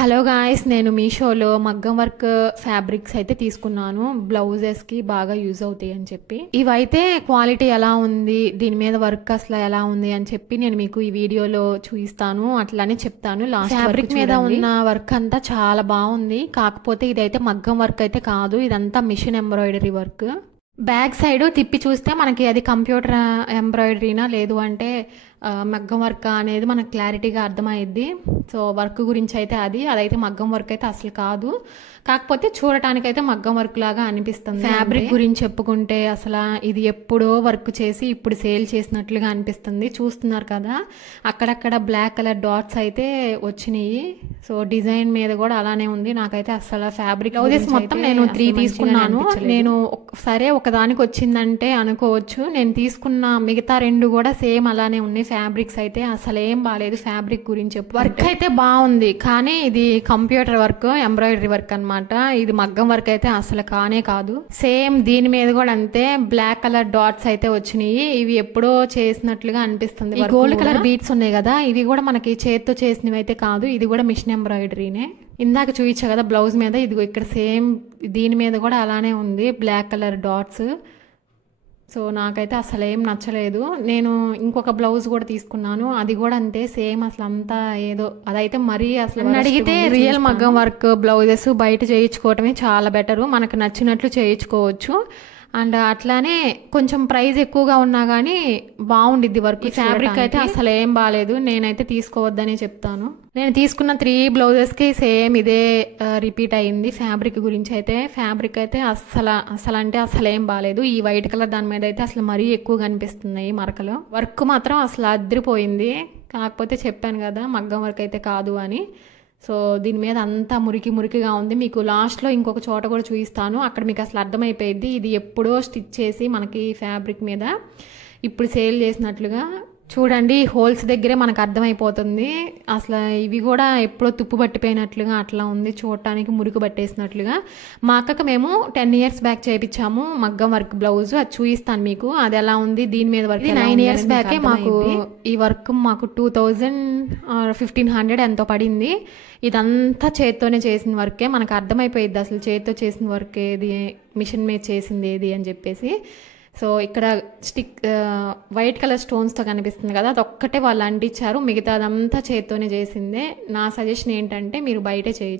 Hello guys, నేను మీషోలో మగ్గం వర్క్ ఫ్యాబ్రిక్స్ అయితే తీసుకున్నాను. బ్లౌజెస్కి బాగా యూజ్ అవుతాయి అని చెప్పి. ఇవైతే క్వాలిటీ ఎలా ఉంది, దీని మీద వర్క్ అసలు ఎలా ఉంది అని చెప్పి నేను మీకు ఈ వీడియోలో చూపిస్తాను, అట్లానే చెప్తాను. లాస్ట్ ఫ్యాబ్రిక్ మీద ఉన్న వర్క్ అంతా చాలా బాగుంది. కాకపోతే ఇదైతే మగ్గం వర్క్ అయితే కాదు, ఇదంతా machine embroidery work. Back side తిప్పి చూస్తే మనకి అది కంప్యూటర్ ఎంబ్రాయిడరీనా లేదు అంటే మగ్గం వర్క్ అనేది మనకు క్లారిటీగా అర్థమైద్ది. సో వర్క్ గురించి అయితే అదైతే మగ్గం వర్క్ అయితే అసలు కాదు. కాకపోతే చూడటానికైతే మగ్గం వర్క్ లాగా అనిపిస్తుంది. ఫ్యాబ్రిక్ గురించి చెప్పుకుంటే అసలు ఇది ఎప్పుడో వర్క్ చేసి ఇప్పుడు సేల్ చేసినట్లుగా అనిపిస్తుంది. చూస్తున్నారు కదా, అక్కడక్కడ బ్లాక్ కలర్ డాట్స్ అయితే వచ్చినాయి. సో డిజైన్ మీద కూడా అలానే ఉంది. నాకైతే అసలు ఫ్యాబ్రిక్ మొత్తం నేను 3 తీసుకున్నాను. నేను సరే ఒకదానికి వచ్చిందంటే అనుకోవచ్చు. నేను తీసుకున్న మిగతా 2 కూడా సేమ్ అలానే ఉన్నాయి. ఫ్యాబ్రిక్స్ అయితే అసలు ఏం బాగాలేదు. ఫ్యాబ్రిక్ గురించి వర్క్ అయితే బాగుంది, కానీ ఇది కంప్యూటర్ వర్క్, ఎంబ్రాయిడరీ వర్క్ అనమాట. ఇది మగ్గం వర్క్ అయితే అసలు కానే కాదు. సేమ్ దీని మీద కూడా అంతే, బ్లాక్ కలర్ డాట్స్ అయితే వచ్చినాయి. ఇవి ఎప్పుడో చేసినట్లుగా అనిపిస్తుంది. గోల్డ్ కలర్ బీట్స్ ఉన్నాయి కదా, ఇవి కూడా మనకి చేతితో చేసినవి అయితే కాదు. ఇది కూడా మిషన్ ఎంబ్రాయిడరీనే. ఇందాక చూపించా కదా బ్లౌజ్ మీద, ఇదిగో ఇక్కడ సేమ్ దీని మీద కూడా అలానే ఉంది, బ్లాక్ కలర్ డాట్స్. సో నాకైతే అసలు ఏం నచ్చలేదు. నేను ఇంకొక బ్లౌజ్ కూడా తీసుకున్నాను, అది కూడా అంతే సేమ్. అసలు అంతా ఏదో అదైతే మరీ అసలు అడిగితే రియల్ మగ్గం వర్క్ బ్లౌజెస్ బయట చేయించుకోవటమే చాలా బెటరు. మనకు నచ్చినట్లు చేయించుకోవచ్చు. అండ్ అట్లానే కొంచెం ప్రైస్ ఎక్కువగా ఉన్నా కానీ బాగుండిద్ది వర్క్. ఫ్యాబ్రిక్ అయితే అసలు ఏం బాగాలేదు. నేనైతే తీసుకోవద్దనే చెప్తాను. నేను తీసుకున్న 3 బ్లౌజెస్కి సేమ్ ఇదే రిపీట్ అయ్యింది. ఫ్యాబ్రిక్ గురించి అయితే ఫ్యాబ్రిక్ అయితే అసలు ఏం బాగాలేదు. ఈ వైట్ కలర్ దాని మీద అయితే అసలు మరీ ఎక్కువగా అనిపిస్తున్నాయి మరకలు. వర్క్ మాత్రం అసలు అదిరిపోయింది. కాకపోతే చెప్పాను కదా మగ్గం వర్క్ అయితే కాదు అని. సో దీని మీద అంతా మురికిగా ఉంది. మీకు లాస్ట్లో ఇంకొక చోట కూడా చూపిస్తాను, అక్కడ మీకు అసలు అర్థమైపోయింది. ఇది ఎప్పుడో స్టిచ్ చేసి మనకి ఫ్యాబ్రిక్ మీద ఇప్పుడు సేల్ చేసినట్లుగా. చూడండి, హోల్స్ దగ్గరే మనకు అర్థమైపోతుంది. అసలు ఇవి కూడా ఎప్పుడో తుప్పు పట్టిపోయినట్లుగా అట్లా ఉంది, చూడటానికి మురికి పట్టేసినట్లుగా. మా అక్కకు మేము 10 years బ్యాక్ చేయించాము మగ్గం వర్క్ బ్లౌజ్, అది చూపిస్తాను మీకు అది ఎలా ఉంది. దీని మీద వర్క్ 9 years బ్యాకే మాకు ఈ వర్క్ మాకు 1500 ఎంతో పడింది. ఇదంతా చేత్తోనే చేసిన వర్కే. మనకు అర్థమైపోయింది అసలు చేత్తో చేసిన వర్క్ ఏది, మిషన్ మీద చేసింది ఏది అని చెప్పేసి. సో ఇక్కడ స్టిక్ వైట్ కలర్ స్టోన్స్తో కనిపిస్తుంది కదా, అదొక్కటే వాళ్ళు అంటించారు. మిగతాదంతా చేత్తోనే చేసిందే. నా సజెషన్ ఏంటంటే మీరు బయటే చేయొచ్చు.